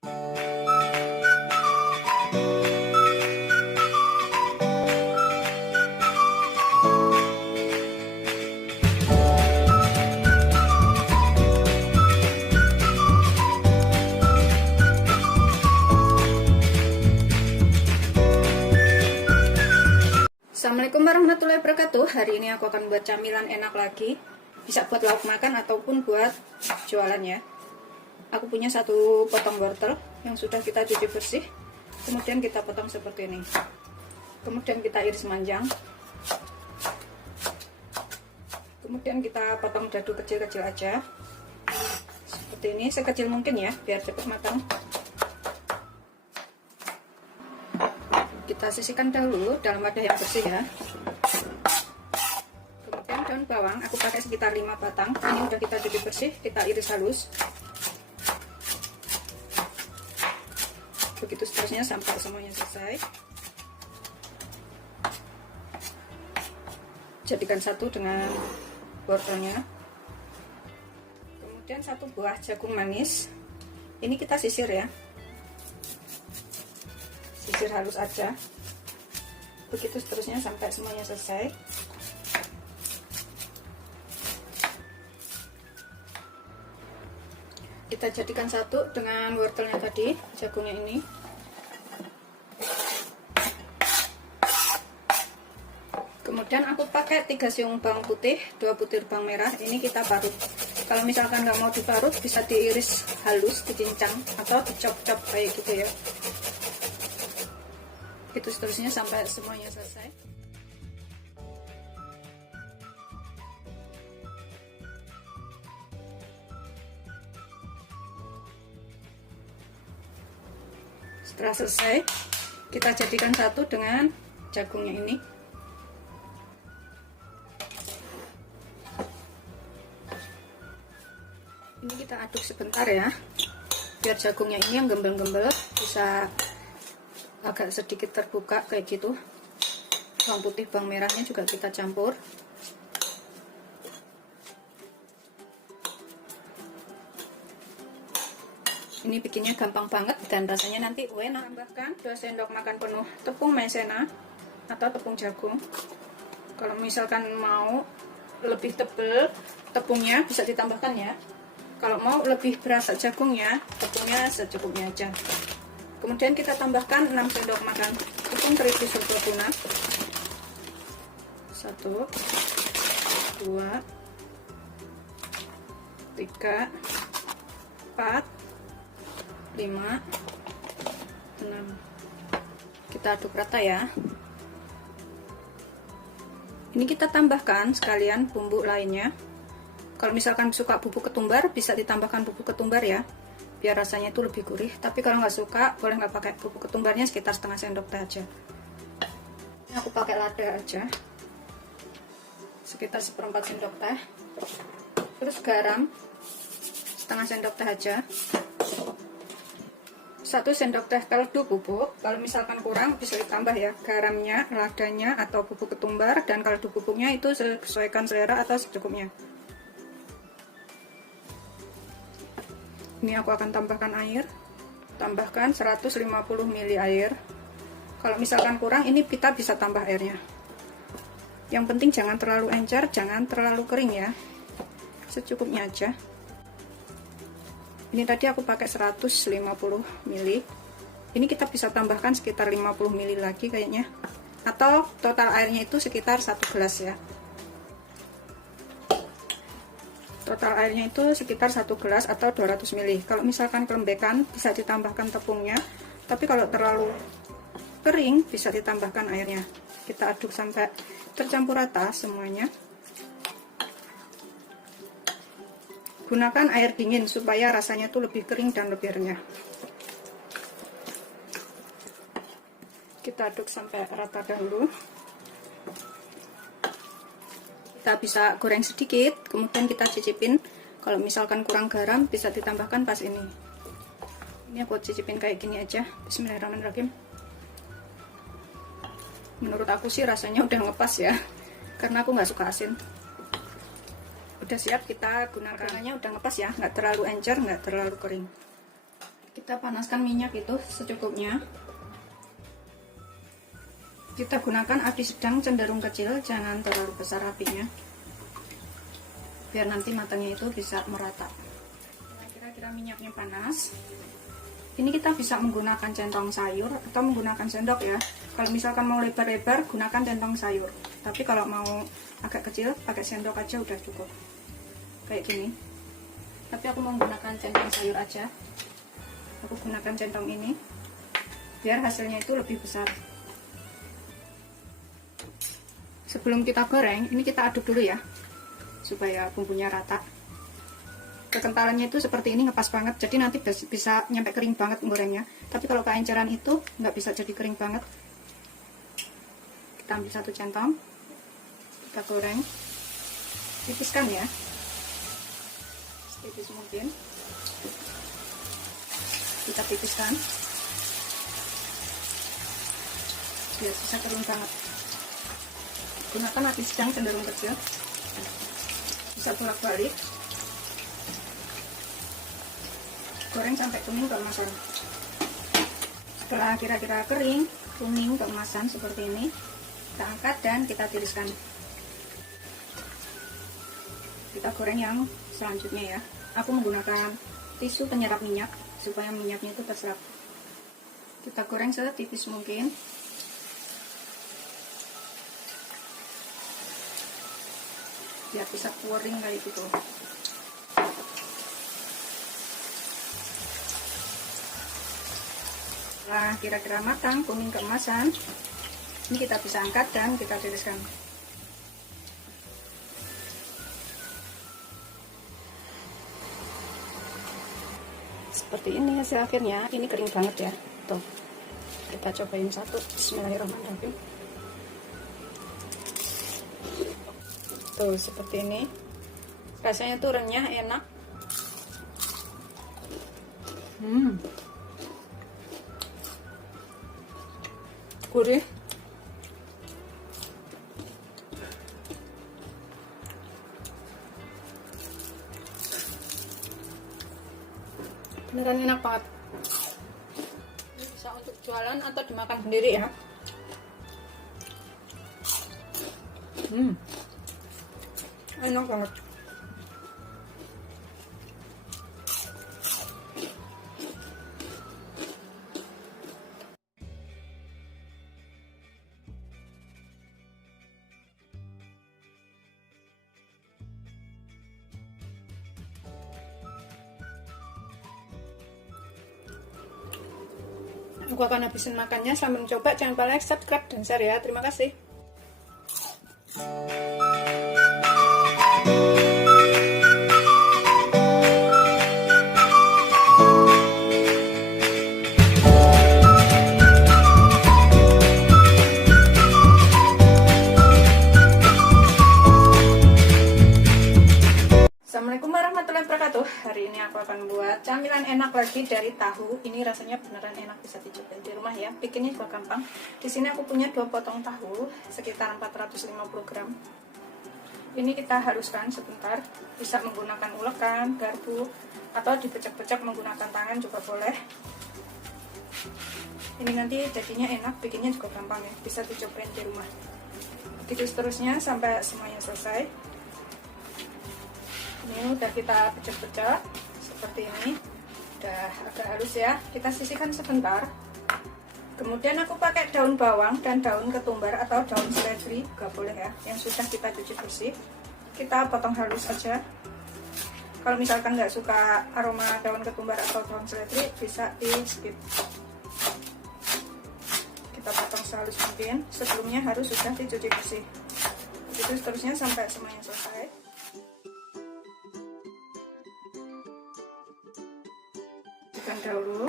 Assalamualaikum warahmatullahi wabarakatuh. Hari ini aku akan buat camilan enak lagi. Bisa buat lauk makan ataupun buat jualan ya. Aku punya satu potong wortel yang sudah kita cuci bersih. Kemudian kita potong seperti ini. Kemudian kita iris panjang. Kemudian kita potong dadu kecil-kecil aja. Seperti ini, sekecil mungkin ya, biar cepat matang. Kita sisihkan dahulu dalam wadah yang bersih ya. Kemudian daun bawang aku pakai sekitar 5 batang. Ini udah kita cuci bersih, kita iris halus. Begitu seterusnya sampai semuanya selesai. Jadikan satu dengan wortelnya. Kemudian satu buah jagung manis. Ini kita sisir ya. Sisir halus aja. Begitu seterusnya sampai semuanya selesai. Kita jadikan satu dengan wortelnya tadi, jagungnya ini. Kemudian aku pakai 3 siung bawang putih, 2 butir bawang merah. Ini kita parut. Kalau misalkan nggak mau diparut, bisa diiris halus, dicincang atau dicop-cop kayak gitu ya. Itu seterusnya sampai semuanya selesai. Setelah selesai, kita jadikan satu dengan jagungnya ini. Ini kita aduk sebentar ya, biar jagungnya ini yang gembel-gembel bisa agak sedikit terbuka kayak gitu. Bawang putih, bawang merahnya juga kita campur. Ini bikinnya gampang banget dan rasanya nanti enak. Tambahkan 2 sendok makan penuh tepung maizena atau tepung jagung. Kalau misalkan mau lebih tebal tepungnya bisa ditambahkan ya. Kalau mau lebih berasa jagungnya, tepungnya secukupnya aja. Kemudian kita tambahkan 6 sendok makan tepung terigu sempurna. 1, 2, 3, 4, 5, 6. Kita aduk rata ya. Ini kita tambahkan sekalian bumbu lainnya. Kalau misalkan suka bubuk ketumbar, bisa ditambahkan bubuk ketumbar ya, biar rasanya itu lebih gurih. Tapi kalau nggak suka, boleh nggak pakai bubuk ketumbarnya, sekitar setengah sendok teh aja. Ini aku pakai lada aja, sekitar 1/4 sendok teh. Terus garam setengah sendok teh aja. 1 sendok teh kaldu bubuk. Kalau misalkan kurang bisa ditambah ya, garamnya, ladanya, atau bubuk ketumbar. Dan kaldu bubuknya itu sesuaikan selera atau secukupnya. Ini aku akan tambahkan air. Tambahkan 150 ml air. Kalau misalkan kurang, ini kita bisa tambah airnya. Yang penting jangan terlalu encer, jangan terlalu kering ya. Secukupnya aja. Ini tadi aku pakai 150 ml. Ini kita bisa tambahkan sekitar 50 ml lagi kayaknya. Atau total airnya itu sekitar 1 gelas ya. Total airnya itu sekitar 1 gelas atau 200 ml. Kalau misalkan kelembekan bisa ditambahkan tepungnya. Tapi kalau terlalu kering bisa ditambahkan airnya. Kita aduk sampai tercampur rata semuanya. Gunakan air dingin supaya rasanya tuh lebih kering dan lebih renyah. Kita aduk sampai rata dahulu. Kita bisa goreng sedikit, kemudian kita cicipin. Kalau misalkan kurang garam bisa ditambahkan pas ini. Ini aku cicipin kayak gini aja. Bismillahirrahmanirrahim. Menurut aku sih rasanya udah ngepas ya, karena aku nggak suka asin. Udah siap kita gunakan. Makanannya udah ngepas ya, nggak terlalu encer, nggak terlalu kering. Kita panaskan minyak itu secukupnya. Kita gunakan api sedang cenderung kecil, jangan terlalu besar apinya, biar nanti matangnya itu bisa merata. Kira-kira minyaknya panas. Ini kita bisa menggunakan centong sayur atau menggunakan sendok ya. Kalau misalkan mau lebar-lebar, gunakan centong sayur. Tapi kalau mau agak kecil, pakai sendok aja udah cukup. Kayak gini. Tapi aku mau menggunakan centong sayur aja. Aku gunakan centong ini, biar hasilnya itu lebih besar. Sebelum kita goreng, ini kita aduk dulu ya, supaya bumbunya rata. Kekentalannya itu seperti ini, ngepas banget, jadi nanti bisa nyampe kering banget gorengnya. Tapi kalau keenceran itu nggak bisa jadi kering banget. Kita ambil satu centong, kita goreng, tipiskan ya, setipis mungkin. Kita tipiskan, biar bisa kering banget. Gunakan api sedang cenderung kecil, bisa bolak-balik, goreng sampai kuning keemasan. Setelah kira-kira kering, kuning keemasan seperti ini, kita angkat dan kita tiriskan. Kita goreng yang selanjutnya ya. Aku menggunakan tisu penyerap minyak supaya minyaknya itu terserap. Kita goreng setipis mungkin. Biar bisa kering kayak gitu. Nah, kira-kira matang, kuning keemasan, ini kita bisa angkat dan kita tiriskan. Seperti ini hasil akhirnya. Ini kering banget ya. Tuh, kita cobain satu. Bismillahirrahmanirrahim. Tuh, seperti ini. Rasanya tuh renyah, enak. Gurih. Beneran enak banget. Bisa untuk jualan atau dimakan sendiri ya. Enak banget. Aku akan habisin makannya. Sambil mencoba, jangan lupa like, subscribe, dan share ya. Terima kasih. Assalamualaikum warahmatullahi wabarakatuh. Hari ini aku akan buat camilan enak lagi dari tahu. Ini rasanya beneran enak, bisa dicobain di rumah ya. Bikinnya juga gampang. Di sini aku punya 2 potong tahu sekitar 450 gram. Ini kita haluskan sebentar. Bisa menggunakan ulekan, garpu, atau dibecek-becek menggunakan tangan juga boleh. Ini nanti jadinya enak, bikinnya juga gampang ya. Bisa dicobain di rumah. Begitu seterusnya sampai semuanya selesai. Ini udah kita pecah-pecah seperti ini, udah agak halus ya. Kita sisihkan sebentar. Kemudian aku pakai daun bawang dan daun ketumbar atau daun seledri, gak boleh ya, yang sudah kita cuci bersih. Kita potong halus saja. Kalau misalkan nggak suka aroma daun ketumbar atau daun seledri, bisa di skip. Kita potong sehalus mungkin. Sebelumnya harus sudah dicuci bersih. Begitu seterusnya sampai semuanya selesai. Dahulu.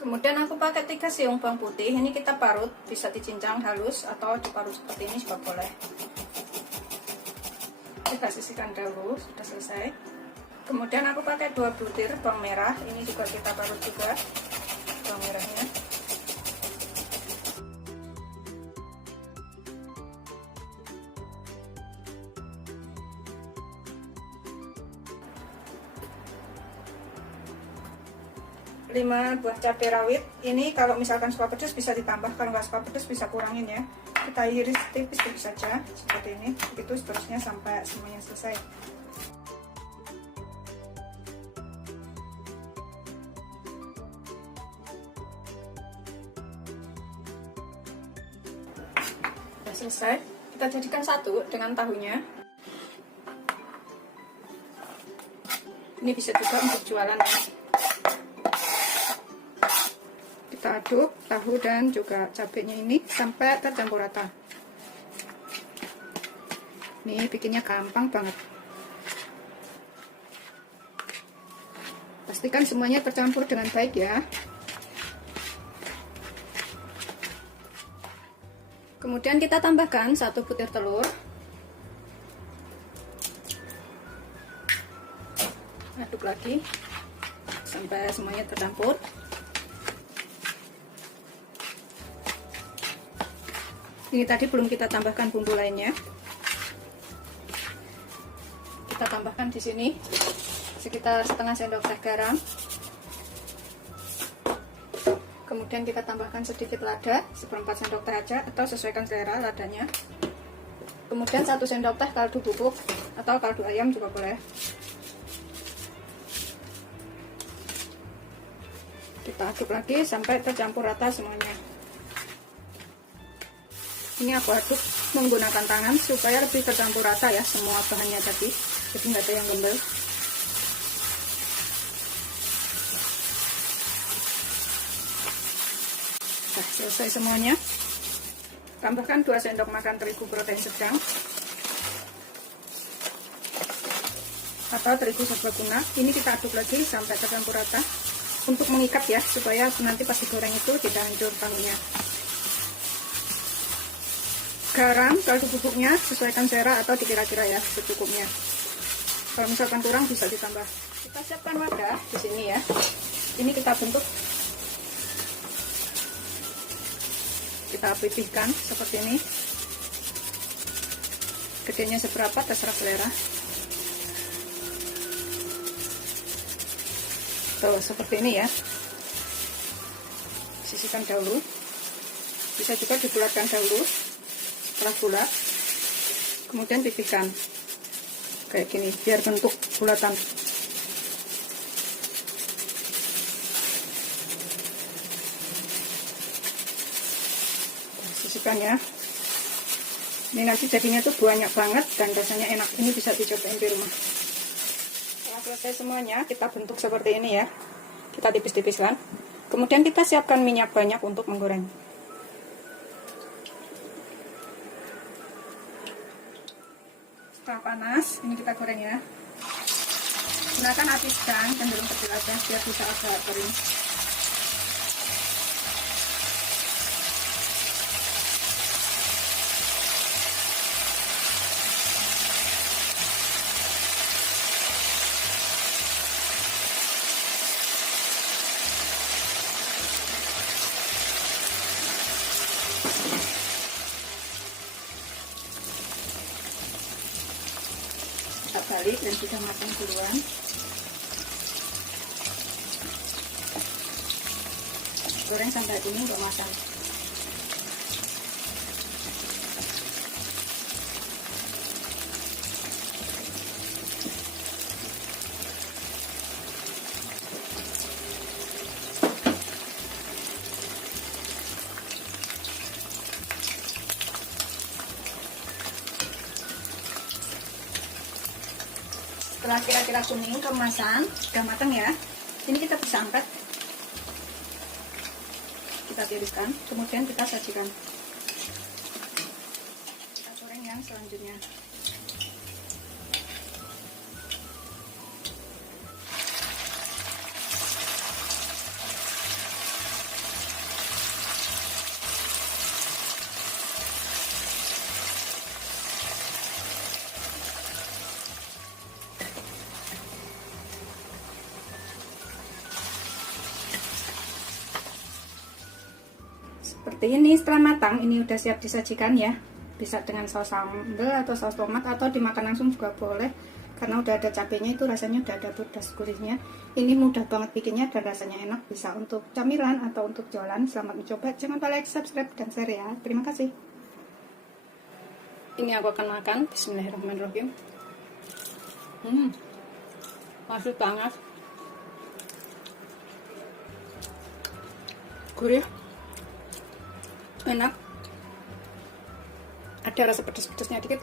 Kemudian aku pakai 3 siung bawang putih. Ini kita parut, bisa dicincang halus atau diparut seperti ini juga boleh. Kita sisihkan dahulu, sudah selesai. Kemudian aku pakai 2 butir bawang merah. Ini juga kita parut juga bawang merahnya. 5 buah cabai rawit. Ini kalau misalkan suka pedas bisa ditambah, kalau nggak suka pedas bisa kurangin ya. Kita iris tipis-tipis saja seperti ini. Begitu seterusnya sampai semuanya selesai. Sudah selesai. Kita jadikan satu dengan tahunya. Ini bisa juga untuk jualan ya. Kita aduk tahu dan juga cabenya ini sampai tercampur rata. Ini bikinnya gampang banget. Pastikan semuanya tercampur dengan baik ya. Kemudian kita tambahkan 1 butir telur. Aduk lagi sampai semuanya tercampur. Ini tadi belum kita tambahkan bumbu lainnya. Kita tambahkan di sini sekitar setengah sendok teh garam. Kemudian kita tambahkan sedikit lada, 1/4 sendok teh aja atau sesuaikan selera ladanya. Kemudian 1 sendok teh kaldu bubuk atau kaldu ayam juga boleh. Kita aduk lagi sampai tercampur rata semuanya. Ini aku aduk menggunakan tangan supaya lebih tercampur rata ya semua bahannya tadi, jadi nggak ada yang gembel. Nah, selesai semuanya. Tambahkan 2 sendok makan terigu protein sedang atau terigu serbaguna. Ini kita aduk lagi sampai tercampur rata untuk mengikat ya, supaya nanti pas digoreng itu tidak hancur tahunya. Garam, kaldu bubuknya sesuaikan selera atau dikira-kira ya, secukupnya. Kalau misalkan kurang bisa ditambah. Kita siapkan wadah di sini ya. Ini kita bentuk, kita pipihkan seperti ini. Gedenya seberapa terserah selera. Tuh seperti ini ya. Sisihkan dahulu. Bisa juga dibulatkan dahulu. Setelah bulat, kemudian pipihkan kayak gini biar bentuk bulatan. Sisihkan ya. Ini nanti jadinya tuh banyak banget dan rasanya enak. Ini bisa dicobain di rumah. Setelah selesai semuanya, kita bentuk seperti ini ya. Kita tipis-tipiskan. Kemudian kita siapkan minyak banyak untuk menggoreng. Setelah panas, ini kita goreng ya. Gunakan api sedang, cenderung kecil aja biar bisa agak kering. Kita balik dan sudah matang duluan. Goreng sampai ini untuk matang. Setelah kira-kira kuning kemasan, sudah matang ya. Ini kita bisa angkat. Kita tiriskan, kemudian kita sajikan. Kita goreng yang selanjutnya. Seperti ini setelah matang, ini udah siap disajikan ya. bisa dengan saus sambal atau saus tomat, atau dimakan langsung juga boleh, karena udah ada cabenya itu rasanya udah ada pedas gurihnya. Ini mudah banget bikinnya dan rasanya enak, bisa untuk camilan atau untuk jualan. Selamat mencoba, jangan lupa like, subscribe, dan share ya. Terima kasih. Ini aku akan makan. Bismillahirrahmanirrahim. Masih banget, gurih, enak, ada rasa pedas-pedasnya dikit.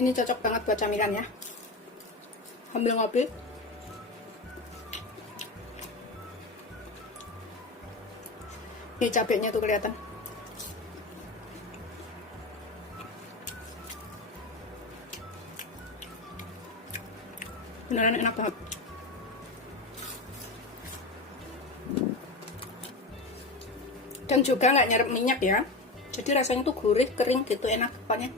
Ini cocok banget buat camilan ya, sambil ngopi. Ini cabenya tuh kelihatan. Beneran enak banget. Dan juga nggak nyerap minyak ya. Jadi rasanya tuh gurih, kering gitu, enak pokoknya.